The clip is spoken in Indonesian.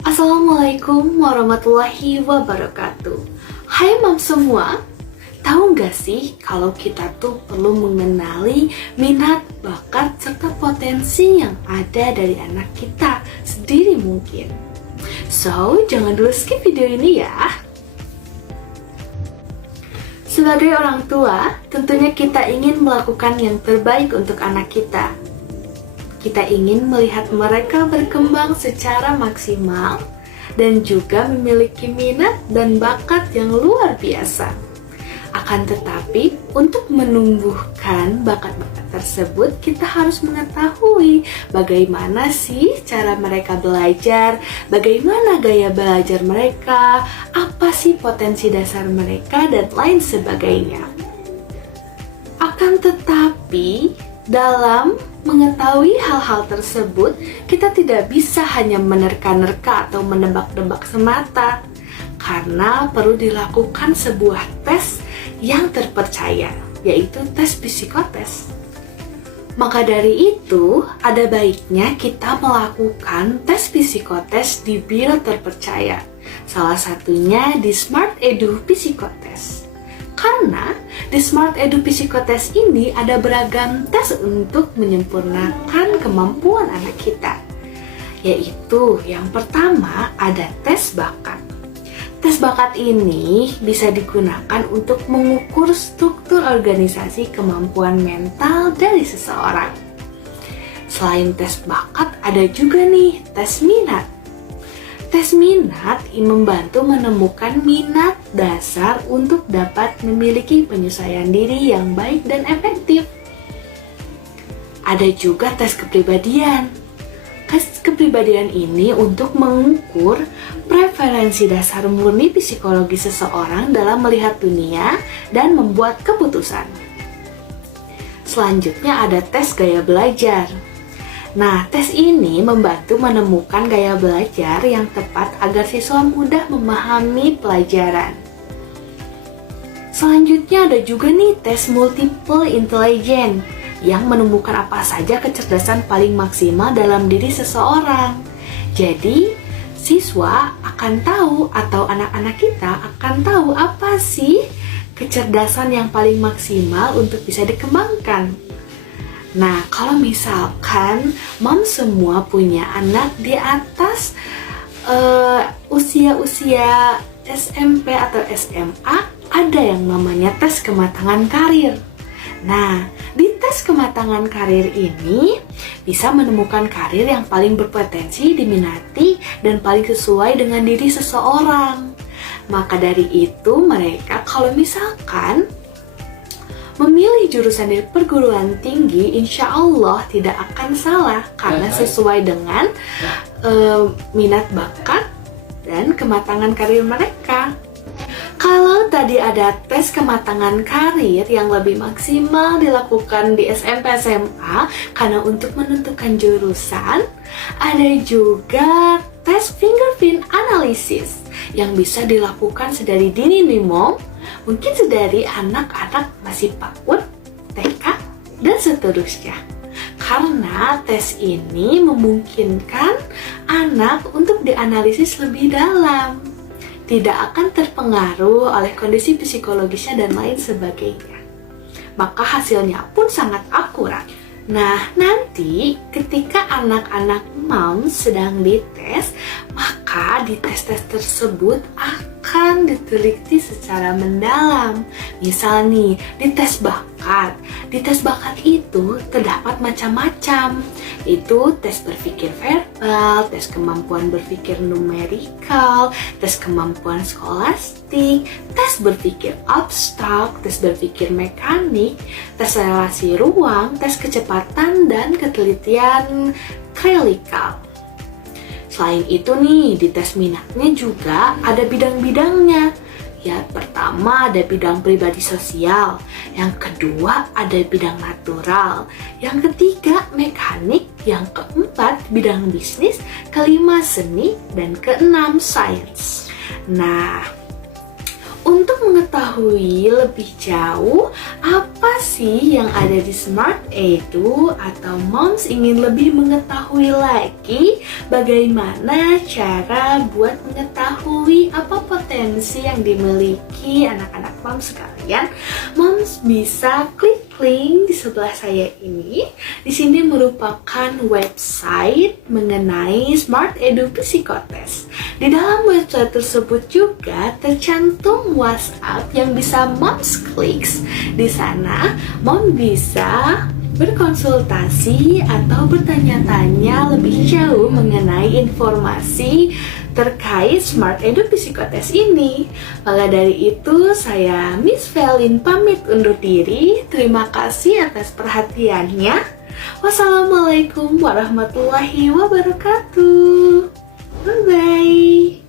Assalamualaikum warahmatullahi wabarakatuh. Hai mam semua, tahu nggak sih kalau kita tuh perlu mengenali minat, bakat, serta potensi yang ada dari anak kita sendiri mungkin. So, jangan dulu skip video ini ya. Sebagai orang tua, tentunya kita ingin melakukan yang terbaik untuk anak kita. Kita ingin melihat mereka berkembang secara maksimal dan juga memiliki minat dan bakat yang luar biasa. Akan tetapi, untuk menumbuhkan bakat-bakat tersebut, kita harus mengetahui bagaimana sih cara mereka belajar, bagaimana gaya belajar mereka, apa sih potensi dasar mereka, dan lain sebagainya. Akan tetapi, dalam mengetahui hal-hal tersebut, kita tidak bisa hanya menerka-nerka atau menebak-nebak semata, karena perlu dilakukan sebuah tes yang terpercaya, yaitu tes psikotes. Maka dari itu, ada baiknya kita melakukan tes psikotes di biro terpercaya, salah satunya di Smart Edu Psikotes. Karena di Smart Edu Psikotes ini ada beragam tes untuk menyempurnakan kemampuan anak kita. Yaitu yang pertama ada tes bakat. Tes bakat ini bisa digunakan untuk mengukur struktur organisasi kemampuan mental dari seseorang. Selain tes bakat, ada juga nih tes minat. Tes minat membantu menemukan minat dasar untuk dapat memiliki penyesuaian diri yang baik dan efektif. Ada juga tes kepribadian. Tes kepribadian ini untuk mengukur preferensi dasar murni psikologi seseorang dalam melihat dunia dan membuat keputusan. Selanjutnya ada tes gaya belajar. Nah, tes ini membantu menemukan gaya belajar yang tepat agar siswa mudah memahami pelajaran. Selanjutnya ada juga nih tes multiple intelligence yang menemukan apa saja kecerdasan paling maksimal dalam diri seseorang. Jadi, siswa akan tahu atau anak-anak kita akan tahu apa sih kecerdasan yang paling maksimal untuk bisa dikembangkan. Nah, kalau misalkan mom semua punya anak di atas usia-usia SMP atau SMA, ada yang namanya tes kematangan karir. Nah, di tes kematangan karir ini bisa menemukan karir yang paling berpotensi diminati dan paling sesuai dengan diri seseorang. Maka dari itu mereka kalau misalkan memilih jurusan di perguruan tinggi, insya Allah tidak akan salah karena sesuai dengan minat bakat dan kematangan karir mereka. Kalau tadi ada tes kematangan karir yang lebih maksimal dilakukan di SMP SMA karena untuk menentukan jurusan, ada juga tes fingerprint analysis yang bisa dilakukan sedari dini nih mom, mungkin sedari anak-anak masih PAUD, TK, dan seterusnya. Karena tes ini memungkinkan anak untuk dianalisis lebih dalam, tidak akan terpengaruh oleh kondisi psikologisnya dan lain sebagainya. Maka hasilnya pun sangat akurat. Nah, nanti ketika anak-anak mom sedang dites, maka di tes-tes tersebut akan diteliti secara mendalam. Misal nih, di tes bakat. Di tes bakat itu terdapat macam-macam. Itu tes berpikir verbal, tes kemampuan berpikir numerikal, tes kemampuan skolastik, tes berpikir abstrak, tes berpikir mekanik, tes relasi ruang, tes kecepatan, dan ketelitian klinikal. Selain itu nih, di tes minatnya juga ada bidang-bidangnya. Ya, pertama ada bidang pribadi sosial, yang kedua ada bidang natural, yang ketiga mekanik, yang keempat bidang bisnis, kelima seni, dan keenam sains. Nah, Untuk mengetahui lebih jauh apa sih yang ada di Smart Edu, atau Moms ingin lebih mengetahui lagi bagaimana cara buat mengetahui apa potensi yang dimiliki anak-anak Moms sekalian, Moms bisa klik link di sebelah saya ini. Di sini merupakan website mengenai Smart Edu Psikotest. Di dalam website tersebut juga tercantum WhatsApp yang bisa Moms klik. Di sana, Mom bisa berkonsultasi atau bertanya-tanya lebih jauh mengenai informasi terkait Smart Edu Psikotest ini. Maka dari itu, saya Miss Velin pamit undur diri. Terima kasih atas perhatiannya. Wassalamualaikum warahmatullahi wabarakatuh. Bye-bye.